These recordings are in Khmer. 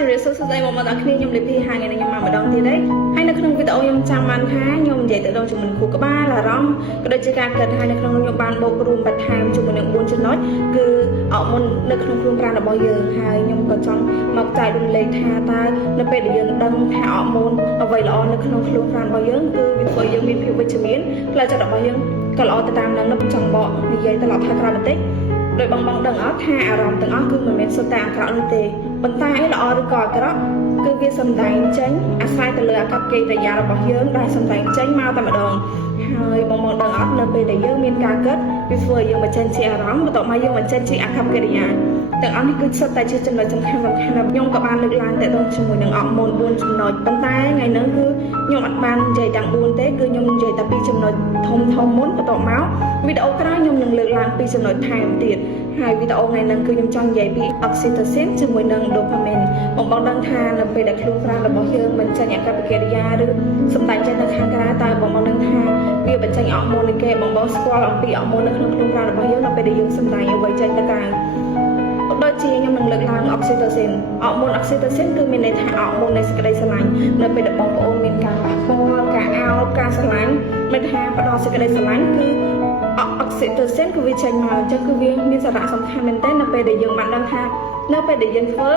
ជម្រាបសួរស្ដីមកដល់គ្នាខ្ញុំលេពីហាងថ្ងៃនេះខ្ញុំមកម្ដងទៀតហើយហើយនៅក្នុងវីដេអូខ្ញុំចាំបានថាខ្ញុំនិយាយទៅដល់ជាមួយគ្រូក្បាលអារម្មណ៍ក៏ដូចជាការគិតហើយនៅក្នុងខ្ញុំបានបូករួមបន្ថែមជាមួយនឹង4ចំណុចគឺអរម៉ូននៅក្នុងខ្លួនប្រាណរបស់យើងហើយខ្ញុំក៏ចង់មកចែករំលែកថាតើនៅពេលដែលយើងដឹងថាអរម៉ូនអ្វីល្អនៅក្នុងខ្លួនប្រាណរបស់យើងគឺវាធ្វើយើងមានភាពវិជ្ជមានផ្លូវចិត្តរបស់យើងក៏ល្អទៅតាមនឹងខ្ញុំចង់បកនិយាយត្រឡប់ថាក្រោយបន្តិចដោយបងដឹងអត់ថាអារម្មណ៍ទាំងអស់គឺមិនមែនសុទ្ធតែអាក្រក់នោះទេប៉ុន្តែល្អឬក៏អាក្រក់គឺវាសំដែងចេញអាស្រ័យទៅលើអាកប្បកិរិយារបស់យើងដែលសំដែងចេញមកតែម្ដងហើយបងដឹងអត់នៅពេលដែលយើងមានការគិតវាធ្វើឲ្យយើងបញ្ចេញជាអារម្មណ៍បន្ទាប់មកយើងបញ្ចេញជាអាកប្បកិរិយាទាំងអស់នេះគឺសុទ្ធតែជាចំណុចសំខាន់ដែលខ្ញុំក៏បានលើកឡើងតែដល់ជាមួយនឹងអរម៉ូន4ចំណុចប៉ុន្តែថ្ងៃនេះគឺខ្ញុំអត់បាននិយាយទាំង4ទេគឺខ្ញុំនិយាយតែ2ចំណុចធំមុនបន្ទាប់មកវីដេអូក្រោយខ្ញុំនឹងលើកឡើង2ចំណុចថែមទៀតហើយវីដេអូថ្ងៃនេះគឺខ្ញុំចង់និយាយពីអុកស៊ីតូស៊ីនជាមួយនឹងដូប៉ាមីនបងដឹងថានៅពេលដែលខ្លួនប្រាណរបស់យើងបញ្ចេញអាកប្បកិរិយាឬសម្ដែងចេញទៅខាងក្រៅតើបងដឹងថាវាបញ្ចេញអរម៉ូននៃគេបងស្គាល់អំពីអរម៉ូននៅក្នុងខ្លួនប្រាណរបស់យើងនៅពេលដែលយើងសម្ដែងអ្វីចេញទៅក្រៅដូចជាខ្ញុំនឹងលើកឡើងអុកស៊ីតូស៊ីនអរម៉ូនអុកស៊ីតូស៊ីនគឺមានន័យថាអរម៉ូននៃសេចក្តីស្រឡាញ់នៅពេលដែលបងប្អូនមានការប៉ះពាល់ការអោបការស្រឡាញ់មិនថាផ្ដល់សេចក្តីស្រឡាញ់គឺអុកស៊ីតូស៊ីនគឺវាចេញមកអញ្ចឹងគឺវាមានសារៈសំខាន់មែនទែននៅពេលដែលយើងបានដឹងថានៅពេលដែលយើងធ្វើ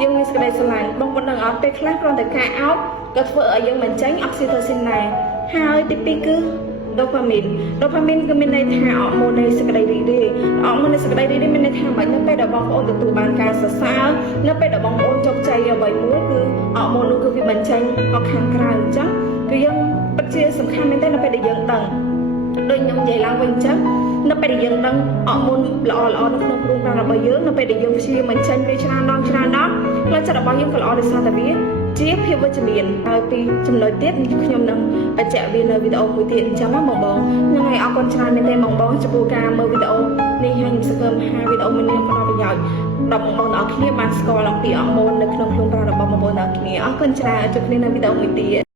យើងមានសេចក្តីស្រឡាញ់បងប្អូនដឹងអត់ពេលខ្លះគ្រាន់តែការអោបក៏ធ្វើឲ្យយើងបញ្ចេញអុកស៊ីតូស៊ីនដែរហើយទី2គឺដូប៉ាមីនគឺមានន័យថាអរម៉ូននៃសេចក្តីរីករាយអរម៉ូននៃសេចក្តីរីករាយមានន័យថាមិននៅពេលដែលបងប្អូនទទួលបានការសរសើរនៅពេលដែលបងប្អូនជោគជ័យអ្វីមួយគឺអរម៉ូននោះគឺវាបញ្ចេញមកខាងក្រៅអញ្ចឹងគឺយើងពិតជាសំខាន់មែនទេនៅពេលដែលយើងដឹងដូចខ្ញុំនិយាយឡើងវិញអញ្ចឹងនៅពេលដែលយើងដឹងអរម៉ូនល្អនៅក្នុងខ្លួនប្រាណរបស់យើងនៅពេលដែលយើងព្យាយាមបញ្ចេញវាច្រើនដងផ្លូវចិត្តរបស់យើងក៏ល្អដោយសារតែវាជាភាពវិជ្ជមានហើយពីចំណុចទៀតខ្ញុំនឹងបញ្ជាក់វានៅវីដេអូមួយទៀតអញ្ចឹងបងហ្នឹងហើយអរគុណច្រើនមែនទេបងចំពោះការមើលវីដេអូនេះហើយខ្ញុំសង្ឃឹមថាវីដេអូមួយនេះផ្ដល់ប្រយោជន៍ដល់បងប្អូនទាំងអស់គ្នាបានស្គាល់អំពីអរម៉ូននៅក្នុងខ្លួនប្រាណរបស់បងប្អូនទាំងអស់គ្នាអរគុណច្រើនជួបគ្នានៅវីដេអូមួយទៀត